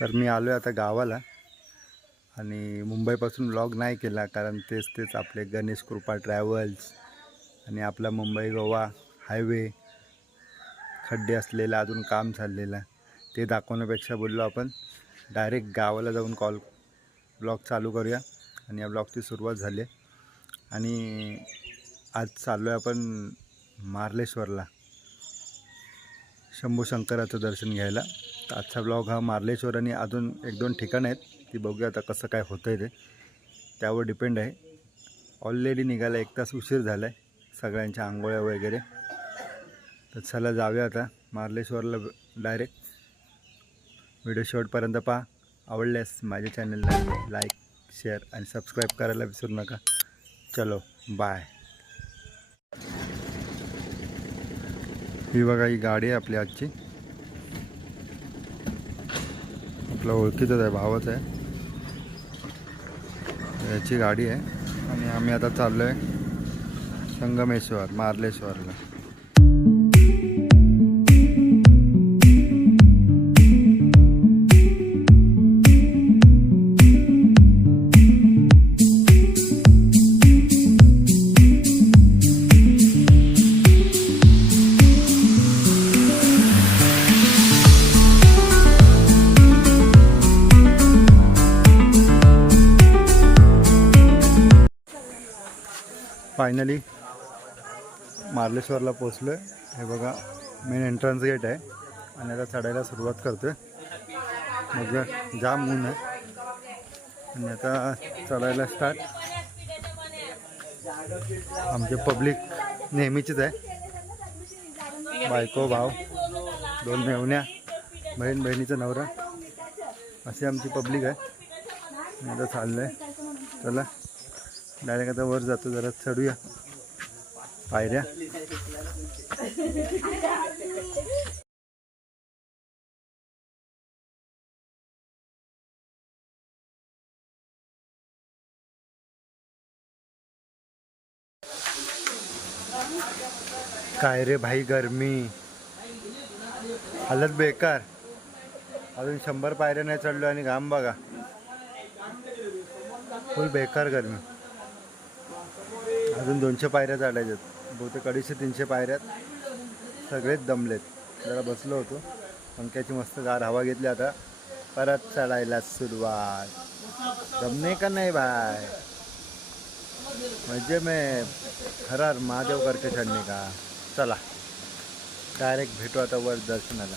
तर मी आलो आहे आता गावाला आणि मुंबईपासून व्लॉग नाही केला कारण तेच तेच आपले गणेश कृपा ट्रॅव्हल्स आणि आपला मुंबई गोवा हायवे खड्डे असलेला अजून काम चाललेलं ते दाखवण्यापेक्षा बोललो आपण डायरेक्ट गावाला जाऊन कॉल ब्लॉग चालू करूया. आणि या ब्लॉगची सुरुवात झाली. आणि आज चाललो आहे आपण मार्लेश्वरला. शंभू शंकराचं दर्शन घ्यायला. तर आजचा ब्लॉग हा मार्लेश्वर आणि अजून एक दोन ठिकाणं आहेत. ती बघूया आता कसं काय होतं आहे ते. त्यावर डिपेंड आहे. ऑलरेडी निघायला एक तास उशीर झाला आहे सगळ्यांच्या आंघोळ्या वगैरे. तर चला जाऊया आता. मार्लेश्वरला डायरेक्ट व्हिडिओ शॉर्टपर्यंत पहा. आवडल्यास माझ्या चॅनलला लाईक शेअर आणि सबस्क्राईब करायला विसरू नका. चलो बाय ही बघा ही गाडी आहे आपली आजची. आपला ओळखीचाच आहे भावच आहे. याची गाडी आहे. आणि आम्ही आता चाललो आहे संगमेश्वर मार्लेश्वरला. फायनली मार्लेश्वरला पोचलो आहे हे बघा मेन एंट्रन्स गेट आहे. आणि आता चढायला सुरुवात करतो आहे मग जाम ऊन आहे. आणि आता चढायला स्टार्ट आमचे पब्लिक नेहमीचीच आहे. बायको भाव दोन मेवण्या बहीण बहिणीचा नवरा अशी आमची पब्लिक आहे. आता चाललं आहे चला. डायरेक्ट आता वर जातो जरा चढूया. पायऱ्या. काय रे भाई गर्मी? हालत बेकार. अजून शंभर पायऱ्या नाही चढलो आणि घाम बघा. फुल बेकार गर्मी. अजून दोनशे पायऱ्या चढायच्यात. बहुतेक अडीचशे तीनशे पायऱ्यात सगळेच दमलेत. जरा बसलो होतो. पंख्याची मस्त गार हवा घेतली आता. परत चढायला सुरुवात. दमने का नाही बाय म्हणजे मैं खरार महादेव करके चढणे का? चला. डायरेक्ट भेटू आता वर दर्शनाला.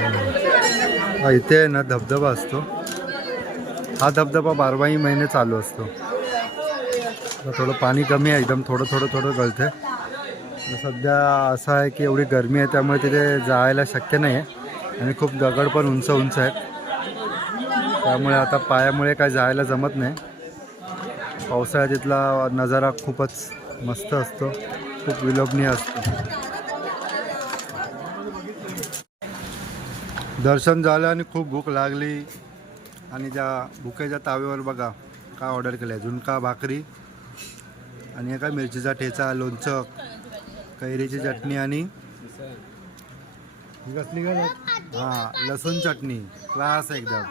हा, इथे आहे ना धबधबा असतो. हा धबधबा बारवाही महिने चालू असतो. थोडं पाणी कमी आहे एकदम थोडं थोडं थोडं गळतं सध्या असं आहे की एवढी गरमी आहे त्यामुळे तिथे जायला शक्य नाही आहे. आणि खूप दगड पण उंच उंच आहेत. त्यामुळे आता पायामुळे काय जायला जमत नाही. पावसाळ्यात तिथला नजारा खूपच मस्त असतो. खूप विलोभनीय असतो. दर्शन झालं आणि खूप भूक लागली. आणि त्या भुकेच्या तावेवर बघा काय ऑर्डर केलं आहे झुणका भाकरी आणि काय मिरचीचा ठेचा लोणचं. कैरीची चटणी आणि कसली काय हां लसूण चटणी. क्लास एकदम.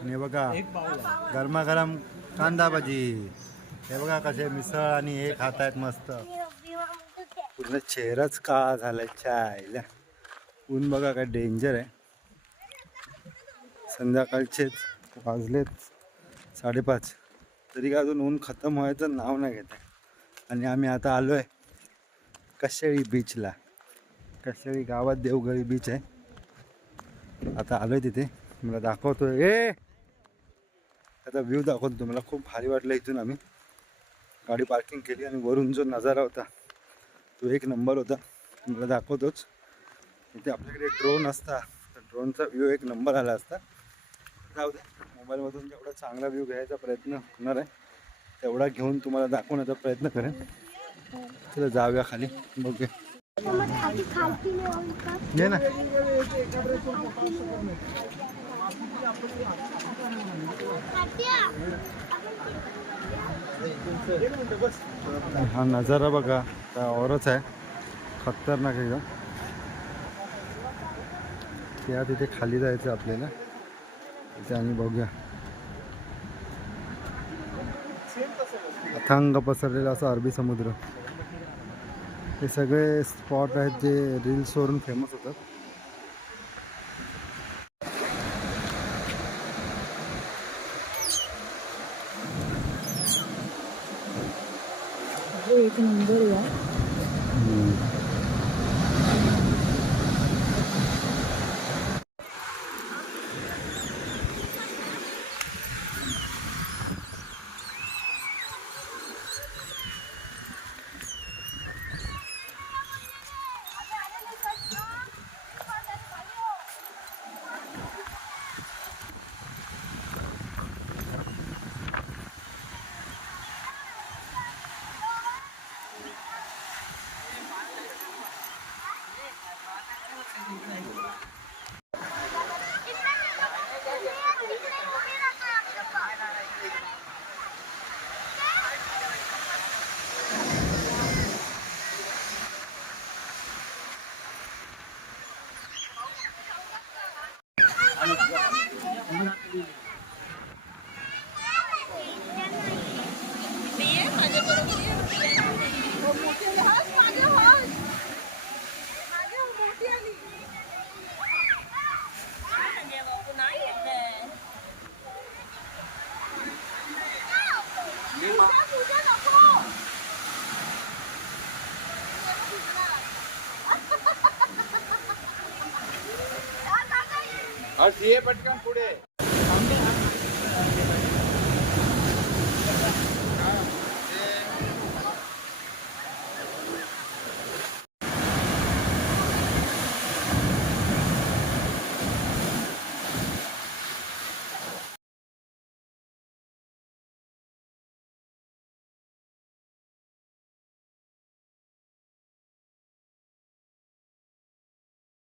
आणि बघा गरमागरम कांदा भाजी हे बघा कसे मिसळ आणि हे खात आहेत मस्त. पूर्ण चेहराच काळा झालाय चायला ऊन बघा काय डेंजर आहे. संध्याकाळचेच वाजलेत साडेपाच. तरी काय अजून ऊन खतम व्हायचं नाव नाही घेत आहे. आणि आम्ही आता आलो आहे कशेळी बीचला कशेळी गावात देवगळी बीच आहे. आता आलो आहे तिथे. मला दाखवतो ए! आता व्ह्यू दाखवतो तुम्हाला. खूप भारी वाटलं इथून आम्ही. गाडी पार्किंग केली आणि वरून जो नजारा होता तो एक नंबर होता. तुम्हाला दाखवतोच. इथे आपल्याकडे ड्रोन असता. तर ड्रोनचा व्ह्यू एक नंबर आला असता. जाऊ दे. मोबाईलमधून जेवढा चांगला व्ह्यू घ्यायचा प्रयत्न होणार आहे तेवढा घेऊन तुम्हाला दाखवण्याचा प्रयत्न करेन. तुला जाऊया खाली. बघूया. ये ना. हा नजारा बघा. काय औरच आहे. खतरनाक एकदम. त्या तिथे खाली जायचं आपल्याला. तिथे आणि बघूया. अथांग पसरलेला असा अरबी समुद्र. हे सगळे स्पॉट आहेत जे रील्सवरून फेमस होतात. एक नंबर या पटकन पुढे